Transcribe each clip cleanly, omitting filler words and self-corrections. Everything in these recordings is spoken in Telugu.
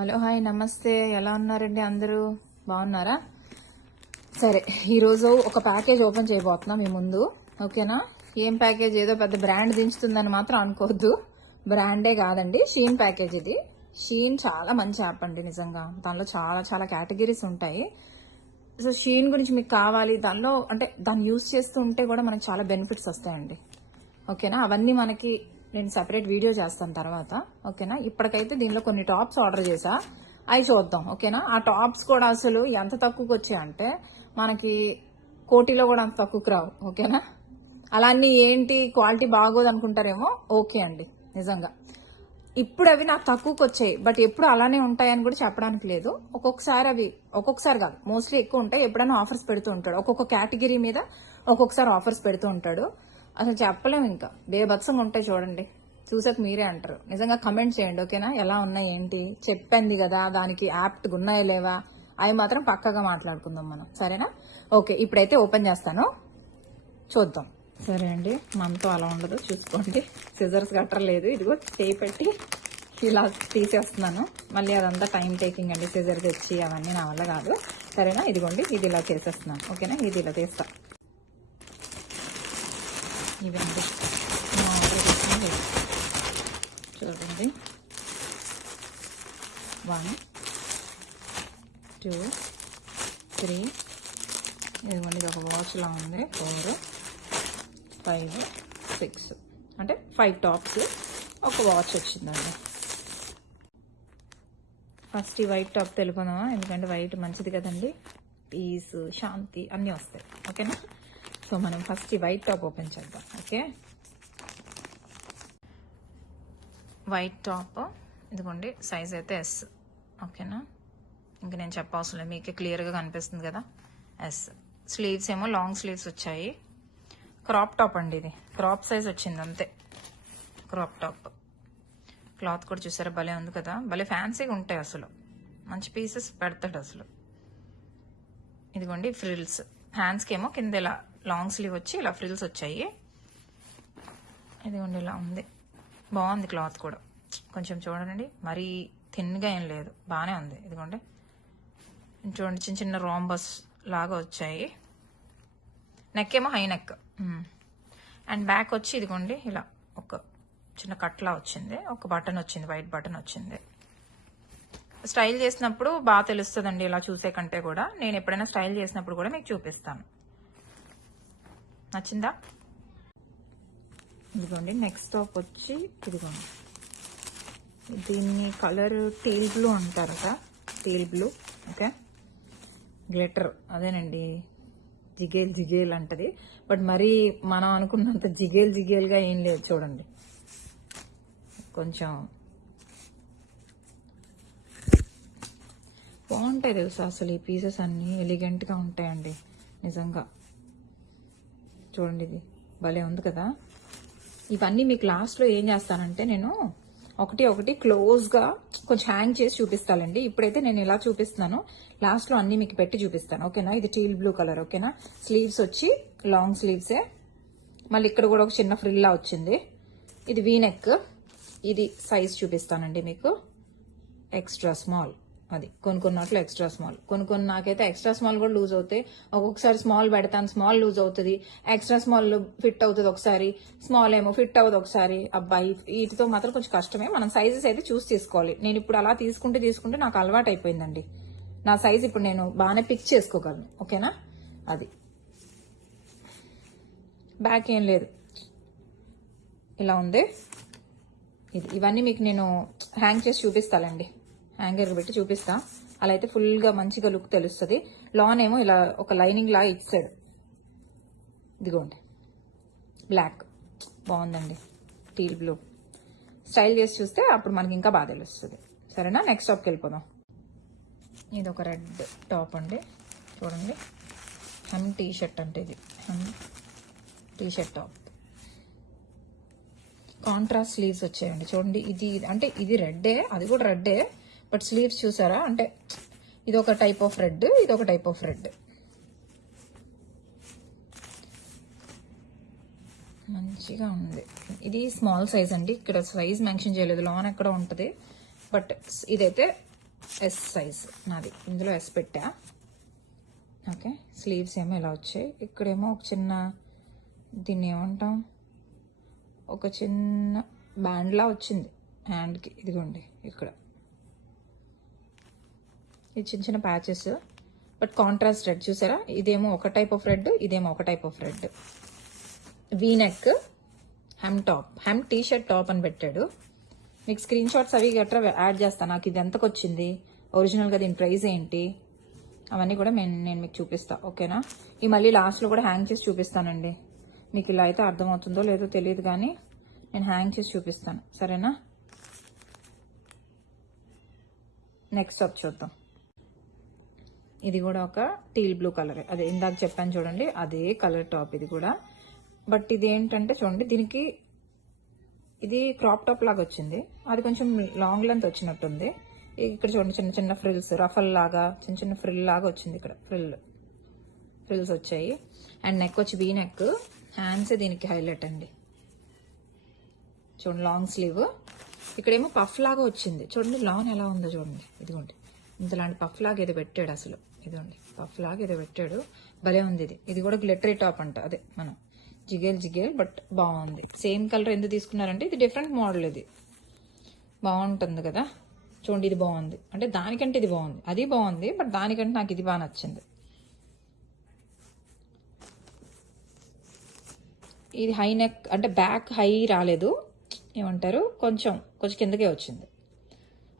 హలో హాయ్ నమస్తే, ఎలా ఉన్నారండి? అందరూ బాగున్నారా? సరే, ఈరోజు ఒక ప్యాకేజ్ ఓపెన్ చేయబోతున్నాం మీ ముందు. ఓకేనా? ఏం ప్యాకేజ్? ఏదో పెద్ద బ్రాండ్ దించుతుందని మాత్రం అనుకోవద్దు. బ్రాండే కాదండి, షీన్ ప్యాకేజ్ ఇది. షీన్ చాలా మంచి యాప్ అండి, నిజంగా. దానిలో చాలా చాలా కేటగిరీస్ ఉంటాయి. సో షీన్ గురించి మీకు కావాలి, దానిలో అంటే దాన్ని యూస్ చేస్తూ ఉంటే కూడా మనకి చాలా బెనిఫిట్స్ వస్తాయండి. ఓకేనా? అవన్నీ మనకి నేను సెపరేట్ వీడియో చేస్తాను తర్వాత. ఓకేనా? ఇప్పటికైతే దీనిలో కొన్ని టాప్స్ ఆర్డర్ చేసా, అవి చూద్దాం. ఓకేనా? ఆ టాప్స్ కూడా అసలు ఎంత తక్కువకి వచ్చాయంటే మనకి కోటిలో కూడా అంత తక్కువకి రావు. ఓకేనా? అలా అన్ని ఏంటి క్వాలిటీ బాగోదు అనుకుంటారేమో. ఓకే అండి, నిజంగా ఇప్పుడు అవి నాకు తక్కువకి వచ్చాయి, బట్ ఎప్పుడు అలానే ఉంటాయని కూడా చెప్పడానికి లేదు. ఒక్కొక్కసారి కాదు, మోస్ట్లీ ఎక్కువ ఉంటాయి. ఎప్పుడైనా ఆఫర్స్ పెడుతూ ఉంటాడు, ఒక్కొక్క కేటగిరీ మీద ఒక్కొక్కసారి ఆఫర్స్ పెడుతూ ఉంటాడు. అసలు చెప్పలేము, ఇంకా బేభత్సంగా ఉంటాయి. చూడండి, చూసాక మీరే అంటారు. నిజంగా కమెంట్ చేయండి. ఓకేనా? ఎలా ఉన్నాయి ఏంటి, చెప్పింది కదా దానికి యాప్ట్గా ఉన్నాయా లేవా, అవి మాత్రం పక్కగా మాట్లాడుకుందాం మనం. సరేనా? ఓకే, ఇప్పుడైతే ఓపెన్ చేస్తాను, చూద్దాం. సరే అండి, మనతో అలా ఉండదు, చూసుకోండి. సిజర్స్ గట్టలేదు, ఇదిగో చేయి పెట్టి ఇలా తీసేస్తున్నాను. మళ్ళీ అదంతా టైం టేకింగ్ అండి, సిజర్ తెచ్చి అవన్నీ నా వల్ల కాదు. సరేనా? ఇదిగోండి, ఇది ఇలా చేసేస్తున్నాను. ఓకేనా? ఇది ఇలా తీస్తా. ఇవండి నా ఆర్డర్ చేసిన, చూడండి. 1 2 3, ఇదిగోండి, ఇది ఒక వాచ్లా ఉంది. 4 5 6, అంటే 5 టాప్స్, ఒక వాచ్ వచ్చిందండి. ఫస్ట్ ఈ వైట్ టాప్ తెలుపుదామా, ఎందుకంటే వైట్ మంచిది కదండి, పీస్ శాంతి అన్నీ వస్తాయి. ఓకేనా? సో మనం ఫస్ట్ ఈ వైట్ టాప్ ఓపెన్ చేద్దాం. ఓకే, వైట్ టాప్ ఇదిగోండి, సైజ్ అయితే ఎస్. ఓకేనా? ఇంకా నేను చెప్పవసరం లేదు, మీకే క్లియర్గా కనిపిస్తుంది కదా, ఎస్. స్లీవ్స్ ఏమో లాంగ్ స్లీవ్స్ వచ్చాయి. క్రాప్ టాప్ అండి, ఇది క్రాప్ సైజ్ వచ్చింది అంతే. క్రాప్ టాప్ క్లాత్ కూడా చూసారా, భలే ఉంది కదా, భలే ఫ్యాన్సీగా ఉంటాయి. అసలు మంచి పీసెస్ పెడతాడు అసలు. ఇదిగోండి ఫ్రిల్స్, హ్యాండ్స్కి ఏమో కింద ఇలా లాంగ్ స్లీవ్ వచ్చి ఇలా ఫ్రిల్స్ వచ్చాయి. ఇదిగోండి ఇలా ఉంది, బాగుంది క్లాత్ కూడా. కొంచెం చూడండి, మరీ థిన్గా ఏం లేదు, బాగానే ఉంది. ఇదిగోండి చూడండి, చిన్న చిన్న రాంబస్ లాగా వచ్చాయి. నెక్ ఏమో హై నెక్, అండ్ బ్యాక్ వచ్చి ఇదిగోండి ఇలా ఒక చిన్న కట్లా వచ్చింది, ఒక బటన్ వచ్చింది, వైట్ బటన్ వచ్చింది. స్టైల్ చేసినప్పుడు బాగా తెలుస్తుందండి, ఇలా చూసే కంటే కూడా. నేను ఎప్పుడైనా స్టైల్ చేసినప్పుడు కూడా మీకు చూపిస్తాను. నచ్చిందా? ఇదిగోండి నెక్స్ట్ టాప్ వచ్చి ఇదిగోండి, దీన్ని కలర్ టీల్ బ్లూ అంటారట, టీల్ బ్లూ. ఓకే, గ్లిటర్ అదేనండి, జిగేల్ జిగేల్ అంటది, బట్ మరీ మనం అనుకున్నంత జిగేల్ జిగేల్గా ఏం లేదు. చూడండి, కొంచెం బాగుంటాయి తెలుసా అసలు. ఈ పీసెస్ అన్నీ ఎలిగెంట్గా ఉంటాయండి, నిజంగా. చూడండి, ఇది భలే ఉంది కదా. ఇవన్నీ మీకు లాస్ట్లో ఏం చేస్తానంటే నేను ఒకటి ఒకటి క్లోజ్గా కొంచెం హ్యాంగ్ చేసి చూపిస్తానండి. ఇప్పుడైతే నేను ఇలా చూపిస్తున్నాను, లాస్ట్లో అన్ని మీకు పెట్టి చూపిస్తాను. ఓకేనా? ఇది టీల్ బ్లూ కలర్. ఓకేనా? స్లీవ్స్ వచ్చి లాంగ్ స్లీవ్సే, మళ్ళీ ఇక్కడ కూడా ఒక చిన్న ఫ్రిల్లా వచ్చింది. ఇది వీ నెక్. ఇది సైజ్ చూపిస్తానండి మీకు, ఎక్స్ట్రా స్మాల్. అది కొనుక్కున్నట్లు ఎక్స్ట్రా స్మాల్, కొన్ని నాకైతే ఎక్స్ట్రా స్మాల్ కూడా లూజ్ అవుతాయి. ఒక్కొక్కసారి స్మాల్ పెడతాను, స్మాల్ లూజ్ అవుతుంది. ఎక్స్ట్రా స్మాల్ ఫిట్ అవుతుంది ఒకసారి, స్మాల్ ఏమో ఫిట్ అవ్వదు ఒకసారి. అబ్బాయి వీటితో మాత్రం కొంచెం కష్టమే. మనం సైజెస్ అయితే చూసి తీసుకోవాలి. నేను ఇప్పుడు అలా తీసుకుంటే నాకు అలవాటు అయిపోయిందండి. నా సైజ్ ఇప్పుడు నేను బాగానే పిక్ చేసుకోగలను. ఓకేనా? అది బ్యాక్ ఏం లేదు, ఇలా ఉంది. ఇవన్నీ మీకు నేను హ్యాంగ్ చేసి చూపిస్తానండి, హ్యాంగర్ పెట్టి చూపిస్తా. అలా అయితే ఫుల్గా మంచిగా లుక్ తెలుస్తుంది. లాన్ ఏమో ఇలా ఒక లైనింగ్ లాగా ఇచ్చాడు. ఇదిగోండి బ్లాక్, బాగుందండి, టీల్ బ్లూ. స్టైల్ చేసి చూస్తే అప్పుడు మనకి ఇంకా బాగా తెలుస్తుంది. సరేనా? నెక్స్ట్ టాప్కి వెళ్ళిపోదాం. ఇది ఒక రెడ్ టాప్ అండి, చూడండి. హెమ్ టీ షర్ట్ అంటే ఇది, him T shirt top. Contrast sleeves వచ్చాయండి, చూడండి. ఇది అంటే ఇది రెడ్డే, అది కూడా రెడ్డే, బట్ స్లీవ్స్ చూసారా, అంటే ఇది ఒక టైప్ ఆఫ్ రెడ్, ఇది ఒక టైప్ ఆఫ్ రెడ్. మంచిగా ఉంది. ఇది స్మాల్ సైజ్ అండి, ఇక్కడ సైజ్ మెన్షన్ చేయలేదు, లాన్ ఎక్కడ ఉంటుంది. బట్ ఇదైతే ఎస్ సైజ్ నాది, ఇందులో ఎస్ పెట్టా. ఓకే, స్లీవ్స్ ఏమో ఇలా వచ్చాయి. ఇక్కడేమో ఒక చిన్న, దీన్ని ఏమంటాం, ఒక చిన్న బ్యాండ్లా వచ్చింది హ్యాండ్కి. ఇదిగోండి ఇక్కడ ఇది చిన్న చిన్న ప్యాచెస్, బట్ కాంట్రాస్ట్ రెడ్ చూసారా. ఇదేమో ఒక టైప్ ఆఫ్ రెడ్, ఇదేమో ఒక type of red. V neck, him top, him T shirt top అని పెట్టాడు. మీకు స్క్రీన్ షాట్స్ అవి గట్రా యాడ్ చేస్తాను. నాకు ఇది ఎంతకు వచ్చింది, ఒరిజినల్గా దీని ప్రైస్ ఏంటి, అవన్నీ కూడా నేను మీకు చూపిస్తాను. ఓకేనా. ఈ మళ్ళీ లాస్ట్లో కూడా హ్యాంగ్ చేసి చూపిస్తానండి. మీకు ఇలా అయితే అర్థమవుతుందో లేదో తెలియదు, కానీ నేను హ్యాంగ్ చేసి చూపిస్తాను. సరేనా. నెక్స్ట్ టాప్ చూద్దాం. ఇది కూడా ఒక టీల్ బ్లూ కలర్, అదే ఇందాక చెప్పాను చూడండి, అదే కలర్ టాప్ ఇది కూడా. బట్ ఇది ఏంటంటే చూడండి, దీనికి ఇది క్రాప్ టాప్ లాగా వచ్చింది, అది కొంచెం లాంగ్ లెంత్ వచ్చినట్టుంది. ఇక్కడ చూడండి చిన్న చిన్న ఫ్రిల్స్, రఫల్ లాగా చిన్న చిన్న ఫ్రిల్ లాగా వచ్చింది. ఇక్కడ ఫ్రిల్స్ వచ్చాయి. అండ్ నెక్ వచ్చి వీ నెక్, హ్యాండ్స్ దీనికి హైలైట్ అండి. చూడండి లాంగ్ స్లీవ్. ఇక్కడేమో పఫ్ లాగా వచ్చింది. చూడండి లాన్ ఎలా ఉందో చూడండి. ఇదిగోండి ఇంతలాంటి పఫ్ లాగా ఏదో పెట్టాడు అసలు. ఇదిగోండి పఫ్ లాగా ఏదో పెట్టాడు, భలే ఉంది. ఇది కూడా గ్లిటరీ టాప్ అంట, అదే మనం జిగేల్ బట్ బాగుంది. సేమ్ కలర్ ఎందుకు తీసుకున్నారంటే ఇది డిఫరెంట్ మోడల్, ఇది బాగుంటుంది కదా. చూడండి ఇది బాగుంది, అంటే దానికంటే ఇది బాగుంది. అది బాగుంది, బట్ దానికంటే నాకు ఇది బాగా నచ్చింది. ఇది హై నెక్, అంటే బ్యాక్ హై రాలేదు, ఏమంటారు, కొంచెం కిందకే వచ్చింది.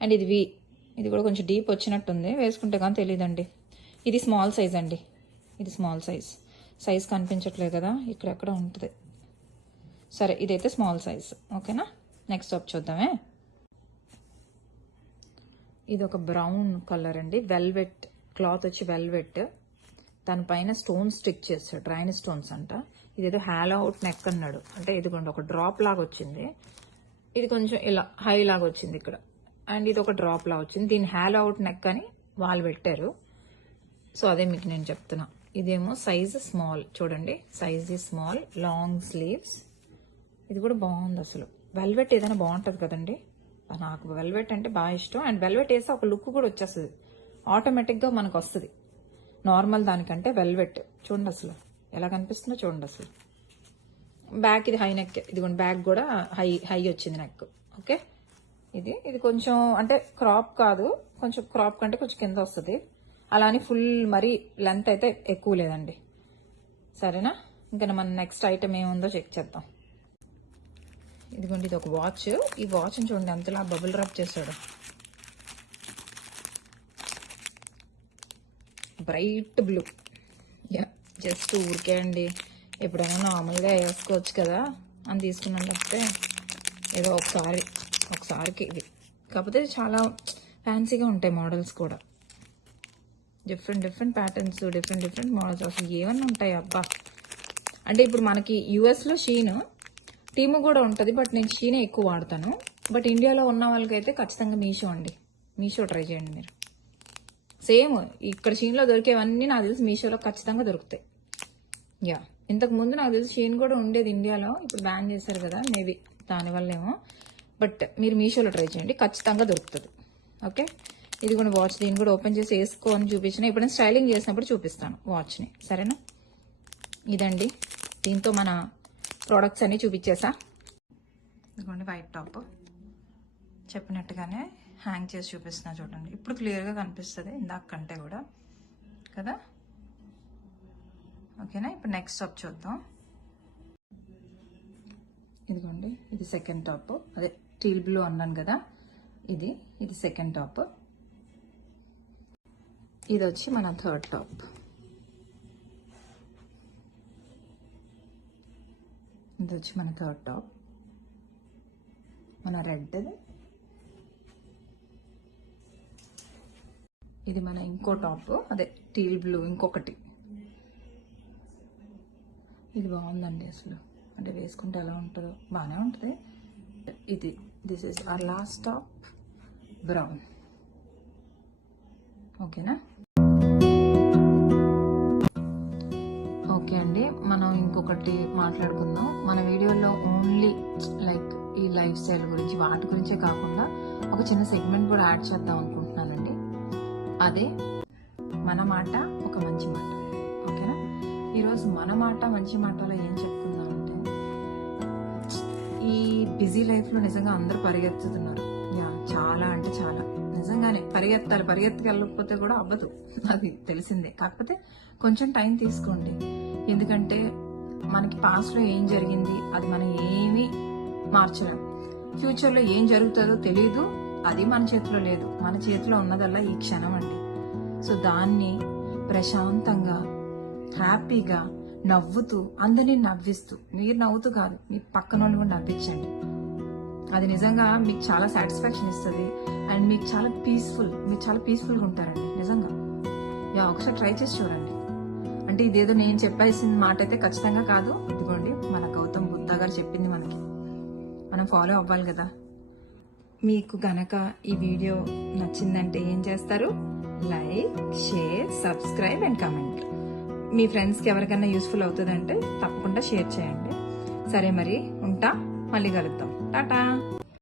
అండ్ ఇది వి, ఇది కూడా కొంచెం డీప్ వచ్చినట్టుంది, వేసుకుంటే కానీ తెలియదండి. ఇది స్మాల్ సైజ్ అండి, ఇది స్మాల్ సైజ్ కనిపించట్లేదు కదా, ఇక్కడెక్కడ ఉంటుంది. సరే ఇదైతే స్మాల్ సైజ్. ఓకేనా. నెక్స్ట్ టాప్ చూద్దామే. ఇది ఒక బ్రౌన్ కలర్ అండి, వెల్వెట్ క్లాత్ వచ్చి వెల్వెట్, దానిపైన స్టోన్స్ స్టిక్ చేస్తాడు, రైన్ స్టోన్స్ అంట. ఇదేదో హ్యాలో అవుట్ నెక్ అన్నాడు, అంటే ఇదిగోండి ఒక డ్రాప్ లాగా వచ్చింది. ఇది కొంచెం ఇలా హై లాగా వచ్చింది ఇక్కడ, అండ్ ఇది ఒక డ్రాప్ లాగా వచ్చింది. దీన్ని హ్యాలో అవుట్ నెక్ అని వాళ్ళు పెట్టారు. సో అదే మీకు నేను చెప్తున్నా. ఇదేమో సైజ్ స్మాల్, చూడండి సైజ్ స్మాల్, లాంగ్ స్లీవ్స్. ఇది కూడా బాగుంది అసలు. వెల్వెట్ ఏదైనా బాగుంటుంది కదండి, నాకు వెల్వెట్ అంటే బాగా ఇష్టం. అండ్ వెల్వెట్ వేస్తే ఒక లుక్ కూడా వచ్చేస్తుంది, ఆటోమేటిక్గా మనకు వస్తుంది. నార్మల్ దానికంటే వెల్వెట్ చూడండి అసలు ఎలా కనిపిస్తుందో చూడండి అసలు. బ్యాక్ ఇది హై నెక్, ఇదిగోండి బ్యాక్ కూడా హై వచ్చింది నెక్. ఓకే. ఇది కొంచెం అంటే క్రాప్ కాదు, కొంచెం క్రాప్ కంటే కొంచెం కింద వస్తుంది. అలానే ఫుల్ మరీ లెంత్ అయితే ఎక్కువ లేదండి. సరేనా. ఇంకా మన నెక్స్ట్ ఐటమ్ ఏముందో చెక్ చేద్దాం. ఇదిగోండి ఇది ఒక వాచ్. ఈ వాచ్ని చూడండి అంతలా బబుల్ ర్యాప్ చేశాడు, బ్రైట్ బ్లూ. జస్ట్ ఊరికే అండి, ఎప్పుడైనా నార్మల్గా వేసుకోవచ్చు కదా అని తీసుకున్నాను చెప్తే, ఏదో ఒకసారికి ఇది. కాకపోతే చాలా ఫ్యాన్సీగా ఉంటాయి మోడల్స్ కూడా, డిఫరెంట్ ప్యాటర్న్స్, డిఫరెంట్ మోడల్స్. అసలు ఏమన్నా ఉంటాయి అబ్బా. అంటే ఇప్పుడు మనకి యూఎస్లో షీన్ టీము కూడా ఉంటుంది, బట్ నేను షీనే ఎక్కువ వాడతాను. బట్ ఇండియాలో ఉన్న వాళ్ళకైతే ఖచ్చితంగా మీషో అండి, మీషో ట్రై చేయండి మీరు. సేమ్ ఇక్కడ షీన్లో దొరికేవన్నీ నాకు తెలిసి మీషోలో ఖచ్చితంగా దొరుకుతాయి. ఇంతకు ముందు నాకు తెలిసి షీన్ కూడా ఉండేది ఇండియాలో, ఇప్పుడు బ్యాన్ చేశారు కదా, మేబీ దానివల్ల ఏమో. బట్ మీరు మీషోలో ట్రై చేయండి, ఖచ్చితంగా దొరుకుతుంది. ఓకే. ఇది కూడా వాచ్, దీన్ని కూడా ఓపెన్ చేసి వేసుకోని చూపించిన, ఇప్పుడు నేను స్టైలింగ్ చేసినప్పుడు చూపిస్తాను వాచ్ని. సరేనా. ఇదండి, దీంతో మన ప్రోడక్ట్స్ అన్ని చూపించేసా. ఇదిగోండి వైట్ టాప్, చెప్పినట్టుగానే హ్యాంగ్ చేసి చూపిస్తున్నా చూడండి. ఇప్పుడు క్లియర్గా కనిపిస్తుంది ఇందాక కంటే కూడా కదా. ఓకేనా. ఇప్పుడు నెక్స్ట్ టాప్ చూద్దాం. ఇదిగోండి ఇది సెకండ్ టాప్, అదే టీల్ బ్లూ అన్నాను కదా, ఇది సెకండ్ టాప్. ఇది వచ్చి మన థర్డ్ టాప్. ఇది వచ్చి మన థర్డ్ టాప్, మన రెడ్. ఇది మన ఇంకో టాప్, అదే టీల్ బ్లూ ఇంకొకటి. ఇది బాగుందండి అసలు, అంటే వేసుకుంటే ఎలా ఉంటుందో బాగానే ఉంటుంది. This is our last top, brown. ఓకేనా. ఓకే అండి, మనం ఇంకొకటి మాట్లాడుకుందాం. మన వీడియోలో ఓన్లీ లైక్ ఈ లైఫ్ స్టైల్ గురించి వాటి గురించే కాకుండా ఒక చిన్న సెగ్మెంట్ కూడా యాడ్ చేద్దాం అనుకుంటున్నానండి. అదే మన మాట ఒక మంచి మాట. ఓకేనా? ఈరోజు మన మాట మంచి మాటలో ఏం చెప్పుకుందాం అంటే, ఈ బిజీ లైఫ్లో నిజంగా అందరూ పరిగెత్తుతున్నారు. చాలా అంటే చాలా నిజంగానే పరిగెత్తకెళ్ళకపోతే కూడా అవ్వదు, అది తెలిసిందే. కాకపోతే కొంచెం టైం తీసుకోండి. ఎందుకంటే మనకి పాస్ట్లో ఏం జరిగింది అది మనం ఏమీ మార్చలేం. ఫ్యూచర్లో ఏం జరుగుతుందో తెలియదు, అది మన చేతిలో లేదు. మన చేతిలో ఉన్నదల్లా ఈ క్షణం అండి. సో దాన్ని ప్రశాంతంగా హ్యాపీగా నవ్వుతూ అందరినీ నవ్విస్తూ, మీరు నవ్వుతూ కాదు, మీ పక్కన వాళ్ళు కూడా నవ్వించండి. అది నిజంగా మీకు చాలా సాటిస్ఫాక్షన్ ఇస్తుంది అండ్ మీకు చాలా పీస్ఫుల్గా ఉంటారండి నిజంగా. ఒకసారి ట్రై చేసి చూడండి. అంటే ఇదేదో నేను చెప్పేసిన మాట అయితే ఖచ్చితంగా కాదు. ఇదిగోండి మన గౌతమ్ బుద్ధ గారు చెప్పింది మనం ఫాలో అవ్వాలి కదా. మీకు గనక ఈ వీడియో నచ్చిందంటే ఏం చేస్తారు? Like, share, subscribe and comment. మీ ఫ్రెండ్స్కి ఎవరికైనా యూస్ఫుల్ అవుతుందంటే తప్పకుండా షేర్ చేయండి. సరే మరి ఉంటా, మళ్ళీ కలుద్దాం. టాటా.